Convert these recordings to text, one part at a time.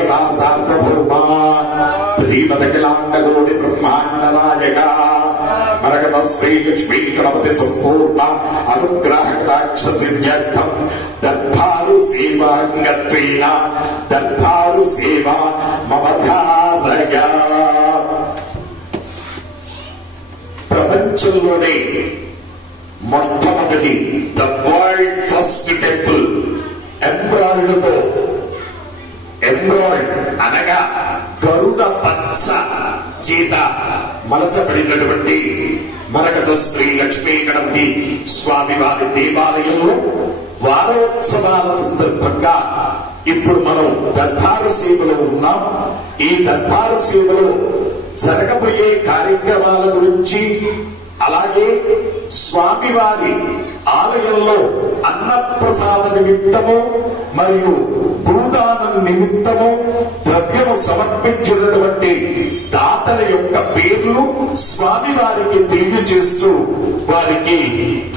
దేవతా సార్వభౌమా శ్రీమదఖిలాండకోటి బ్రహ్మాండ నాయక మరగత శ్రీ లక్ష్మీ గణపతి సంపూర్ణ అనుగ్రహ కటాక్ష సిద్ధ్యర్థం దర్భారు సేవాంగత్వేన దర్భారు సేవా మమధారయ. ప్రపంచంలోనే మొట్టమొదటి ద వరల్డ్ ఫస్ట్ టెంపుల్ ఎంబ్రాయిడరీతో, ఎంబ్రాయిడ్ అనగా గరుడ పచ్చ చేత మలచబడినటువంటి మరకత శ్రీ లక్ష్మీ గణపతి స్వామి వారి దేవాలయంలో వారోత్సవాల సందర్భంగా ఇప్పుడు మనం దర్బారు సేవలో ఉన్నాం. ఈ దర్బారు సేవలో జరగబోయే కార్యక్రమాల గురించి, అలాగే స్వామివారి ఆలయంలో అన్నప్రసాద నిమిత్తము మరియు భూదానం నిమిత్తము ద్రవ్యము సమర్పించినటువంటి దాతల యొక్క పేర్లు స్వామివారికి తెలియజేస్తూ వారికి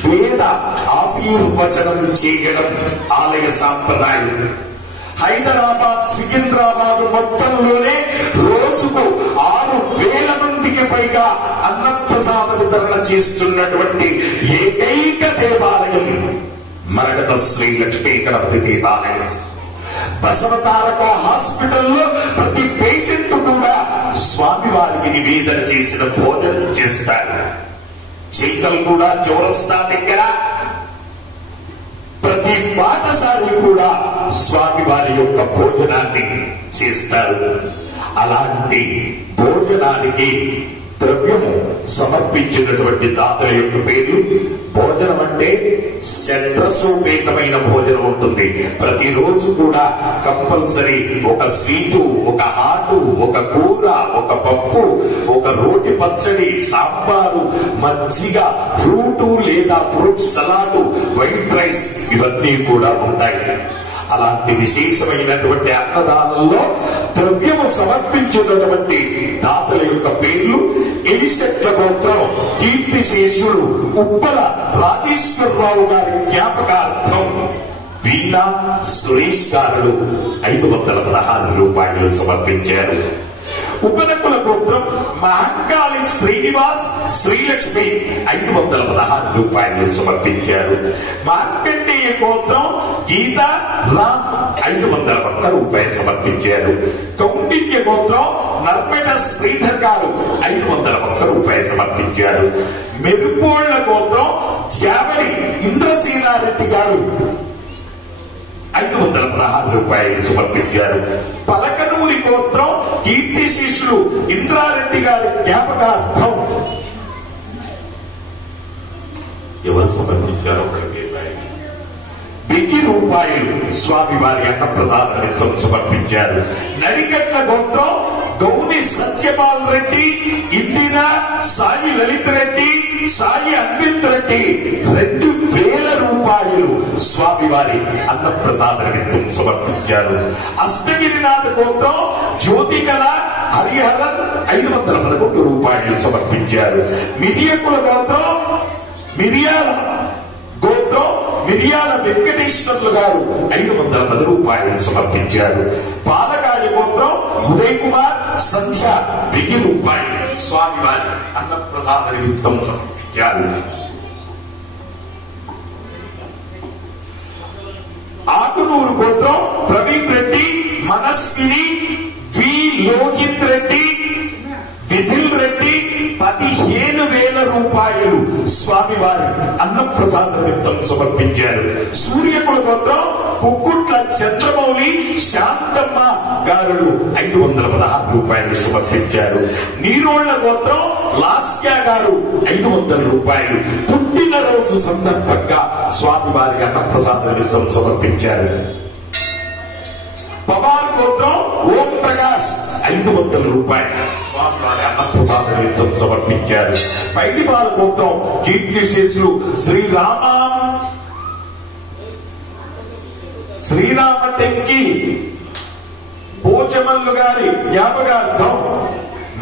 వేద ఆశీర్వచనం చేయడం ఆలయ సాంప్రదాయం. హైదరాబాద్, సికింద్రాబాద్ మొత్తంలోనే రోజుకు 6,000 మందికి పైగా అన్నప్రసాద వితరణ చేస్తున్నటువంటి ఏకైక దేవాలయం మరకత శ్రీ లక్ష్మీ గణపతి దేవాలయం. బసవతారక హాస్పిటల్లో ప్రతి పేషెంట్ కూడా స్వామివారికి నివేదన చేసిన భోజనం చేస్తారు. చిల్కల్ కూడా చౌరస్తా దగ్గర ప్రతి పాఠశాలలు కూడా స్వామి వారి యొక్క భోజనాన్ని చేస్తారు. అలాంటి భోజనానికి ద్రవ్యము సమర్పించినటువంటి దాతల యొక్క పేరు. భోజనం అంటే షడ్రసోపేతమైన భోజనం ఉంటుంది. ప్రతిరోజు కూడా కంపల్సరీ ఒక స్వీటు, ఒక హాటు, ఒక కూర, ఒక పప్పు, ఒక రోటి పచ్చడి, సాంబారు, మజ్జిగ, ఫ్రూటు లేదా ఫ్రూట్ సలాడు, వైట్ రైస్ ఇవన్నీ కూడా ఉంటాయి. అలాంటి విశేషమైనటువంటి అన్నదానంలో ద్రవ్యము సమర్పించినటువంటి దాతల యొక్క పేర్లు ఎలిశెట్ల గోత్రం కీర్తిశేషుడు ఉప్పల రాజేశ్వరరావు గారి జ్ఞాపకార్థం వీణా సురేష్ గారు 516 రూపాయలు సమర్పించారు. ఉపనకుల గోత్రం మహంకాళి శ్రీనివాస్ శ్రీలక్ష్మి 516 రూపాయలు సమర్పించారు. మార్కండేయ గోత్రం గీతా రామ్ 501 రూపాయలు సమర్పించారు. కౌండిన్య గోత్రం నర్మట శ్రీధర్ గారు 501 రూపాయలు సమర్పించారు. మెరుపోళ్ల గోత్రం జావలి ఇంద్రసేనారెడ్డి గారు 516 రూపాయలు సమర్పించారు. పలకనూరి గోత్రం కీర్తిశేషులు ఇంద్రారెడ్డి గారి జ్ఞాపకార్థం ఎవరు సమర్పించారో 1000 రూపాయలు స్వామి వారి అన్నప్రసాద నిమిత్తం సమర్పించారు. నడికట్ల గోత్రం గౌని సత్యపాల్ రెడ్డి, ఇందిరా, సాయి లలిత్ రెడ్డి, సాయి అన్విత్ రెడ్డి 2000 రూపాయలు స్వామి వారి అన్నప్రసాద నిమిత్తం సమర్పించారు. అష్టగిరినాథ గోత్రం జ్యోతికళ హరిహరన్ 511 రూపాయలు సమర్పించారు. మిరియకుల గోత్రం మిరియాల వెంకటేశ్వర్లు గారు 510 రూపాయలు సమర్పించారు. పాలకాయ గోత్రం ఉదయ్ కుమార్ సంధ్య 1000 రూపాయలు స్వామి వారి అన్నప్రసాద నిమిత్తం సమర్పించారు. ఆకునూరు గోత్రం ప్రవీణ్ రెడ్డి, మనస్విని, వి లోహిత్ రెడ్డి, విధిల్ రెడ్డి 15,000 రూపాయలు స్వామి వారి అన్నప్రసాద నిమిత్తం సమర్పించారు. సూర్యకుల గోత్రం కుక్కుట్ల చంద్రమౌళి, శాంతమ్మ గారు 516 రూపాయలు సమర్పించారు. నీరోళ్ల గోత్రం లాస్యా గారు 500 రూపాయలు పుట్టినరోజు సందర్భంగా స్వామి వారి అన్నప్రసాద నిమిత్తం సమర్పించారు. పవార్ గోత్రం ఓం ప్రకాష్ 500 రూపాయలు స్వామి వారి అన్నప్రసాద నిమిత్తం సమర్పించారు. పైడిపాల గోత్రం కీర్తిశేషులు శ్రీరామ టెంకి పోచమల్లు గారి జ్ఞాపకార్థం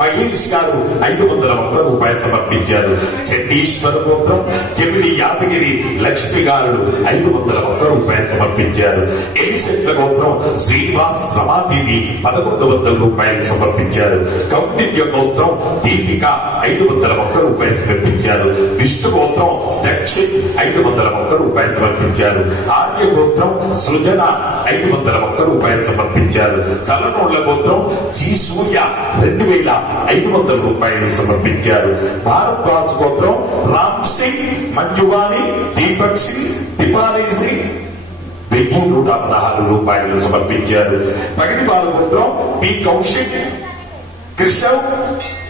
మహేష్ గారు 501 రూపాయలు సమర్పించారు. చండీశ్వర గోత్రం కెమిడి యాదగిరి లక్ష్మి గారు 501 రూపాయలు సమర్పించారు. ఎలిశెట్ల గోత్రం శ్రీనివాస్ రమాదేవి 1100 రూపాయలు సమర్పించారు. కౌండిన్య గోత్రం దీపిక 501 రూపాయలు సమర్పించారు. విష్ణు గోత్రం దక్షిణ్ 501 రూపాయలు సమర్పించారు. ఆర్య గోత్రం సృజన 501 రూపాయలు సమర్పించారు. తలనోళ్ల గోత్రం జీసూయ 2500 రూపాయలు సమర్పించారు. భారద్వాజ్ గోత్రం రామ్ సింగ్, మంజువాణి, దీపక్ సింగ్, తిపాలి సింగ్ 1116 రూపాయలు సమర్పించారు. పగిడిపాల గోత్రం పి కౌశిక్, కృష్ణవ్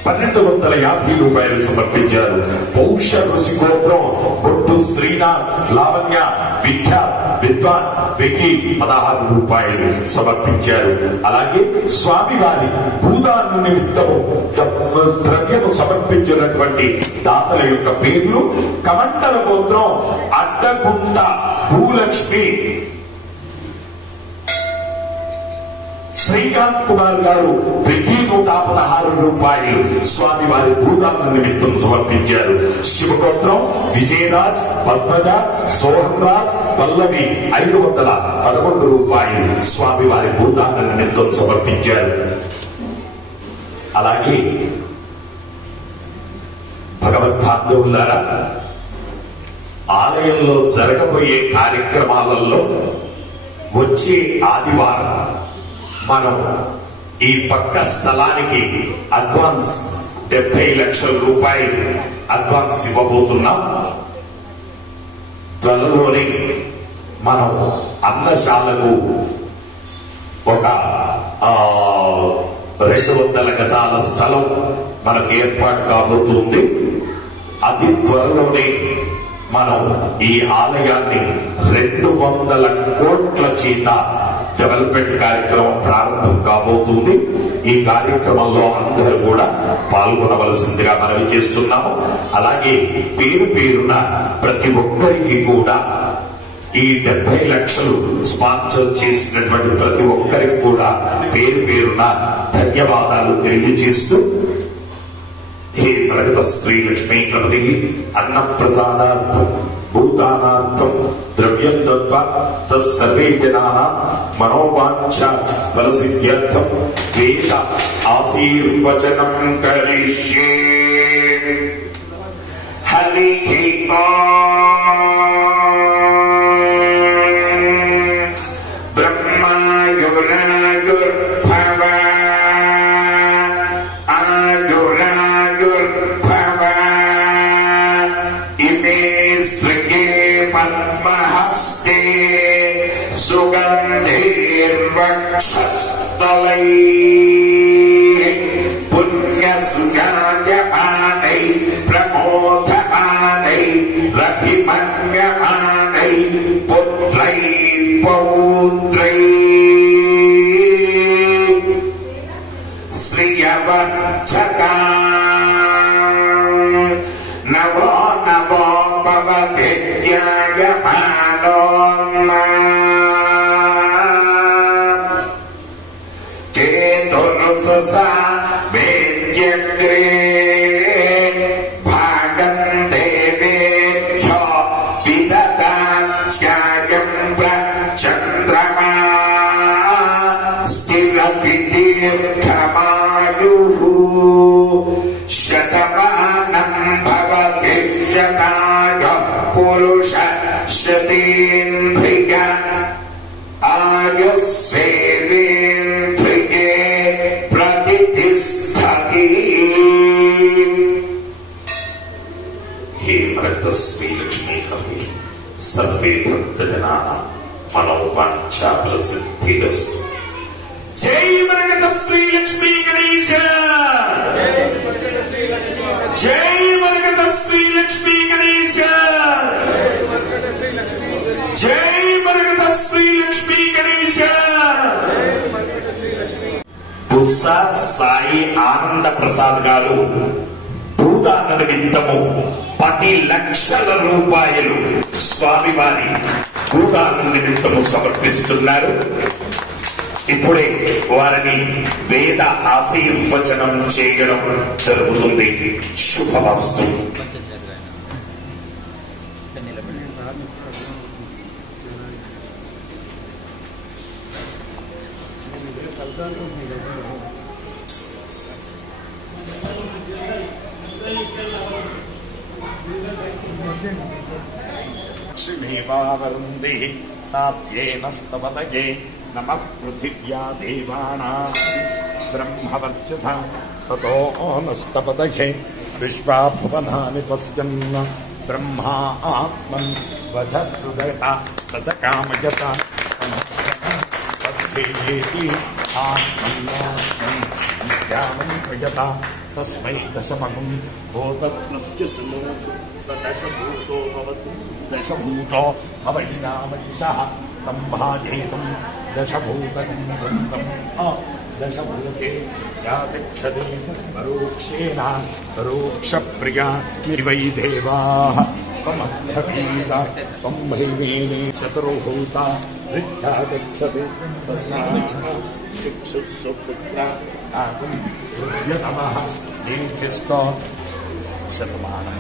1250 రూపాయలు సమర్పించారు. పౌష ఋషి గోత్రం బొట్టు శ్రీనాథ్, లావణ్య, విద్య, విద్వాన్ 16 రూపాయలు సమర్పించారు. అలాగే స్వామివారి భూదాను నిమిత్తము ద్రవ్యము సమర్పించినటువంటి దాతల యొక్క పేర్లు: కమండల గోత్రం అడ్డగుంట భూలక్ష్మి, శ్రీకాంత్ కుమార్ గారు 1116 రూపాయలు స్వామివారి భూదాన నిమిత్తం సమర్పించారు. శివగోత్రం విజయరాజ్, పద్మజ, సోహన్ రాజ్, పల్లవి 511 రూపాయలు స్వామివారి భూదాన నిమిత్తం సమర్పించారు. అలాగే భగవద్బాంధవులారా, ఆలయంలో జరగబోయే కార్యక్రమాలలో వచ్చే ఆదివారం మనం ఈ పక్క స్థలానికి అడ్వాన్స్ 70 లక్షల రూపాయలు అడ్వాన్స్ ఇవ్వబోతున్నాం. త్వరలోనే మనం అన్నశాలకు ఒక 200 గజాల స్థలం మనకు ఏర్పాటు కాబోతుంది. అతి త్వరలోనే మనం ఈ ఆలయాన్ని 200 కోట్ల చేత డెవలప్మెంట్ కార్యక్రమం ప్రారంభం కాబోతుంది. ఈ కార్యక్రమంలో అందరూ కూడా పాల్గొనవలసిందిగా మనవి చేస్తున్నాము. అలాగే పేరు పేరున ప్రతి ఒక్కరికి కూడా ఈ 70 లక్షలు స్పాన్సర్ చేసినటువంటి ప్రతి ఒక్కరికి కూడా పేరు పేరున ధన్యవాదాలు తెలియజేస్తూ, హే ప్రగత శ్రీ లక్ష్మీ గణపతి అన్న ప్రసాదార్థం భూదానార్థం ద్రవ్యం దత్వా తస్సర్వే జనానాం మనోవాంఛ ఫలసిద్ధ్యర్థం వేద ఆశీర్వచనం కరిష్యే. హరి బ్రహ్మాయురాయుర్భవ ఆయురాయుర్భవ ఇమే శ్రీయే పద్మహస్తే సుగంధైర్వక్షస్థలైః పుణ్యసుగాజమానైః ప్రమోదమానైః రభిమన్యమానైః పుత్రైః పౌత్రైః శ్రియవర్ధకా నవో నవో భవతి ధ్యాయమానోన్మా కేతురుససా వేద్యగ్రే భాగం దేవేభ్యో విదదాస్యాయం చంద్రమా స్థిరతి దీర్ఘమాయుః శతమానం భవతి శతాయ పురుష శతేంద్రియ ఆయుస్సేవేంద్రియే ప్రతిష్ఠతి. హే ప్రగత శ్రీ లక్ష్మీ గణపతి సర్వే భక్తజనానాం మనోవాంఛాఫలసిద్ధిరస్తు. జై ప్రగత శ్రీ లక్ష్మీ గణేశ, జై ప్రగత శ్రీ లక్ష్మీ గణేశ, జై ప్రగత శ్రీ లక్ష్మీ గణేశ. బుస్స సాయి ఆనంద ప్రసాద్ గారు భూదాన నిమిత్తము 10 లక్షల రూపాయలు స్వామివారి భూదాన నిమిత్తము సమర్పిస్తున్నారు. ఇప్పుడే వారిని వేద ఆశీర్వచనం చేయడం జరుగుతుంది. శుభమస్తు. లక్ష్మీవావరుందే సాత్యేన స్తవతగే నమః పృథివ్యా దేవానాం బ్రహ్మవర్చత తతో నస్తపతగే విశ్వా భువనాని పశ్యన్ బ్రహ్మా ఆత్మన్ వధసుగత తదకామయత తద్దేయేతి ఆత్మన్యాత్మన్ విద్యామం ప్రయత తస్మై దశమగం భూతత్నత్యసును స దశభూతో భవతు దశభూతో భవైనామనిషః తం భాజేతం దశభూతం వృత్తం దశభూతే యాతిక్షతే పరోక్షేణ పరోక్షప్రియా వై దేవాః త్వమభ్యపీత త్వం భైవేనే చతుర్భూత విద్యాతిక్షతే తస్మాచ్చుఃసుపుత్ర ఆగం హృద్యతమః దీర్ఘస్థ శతమానం.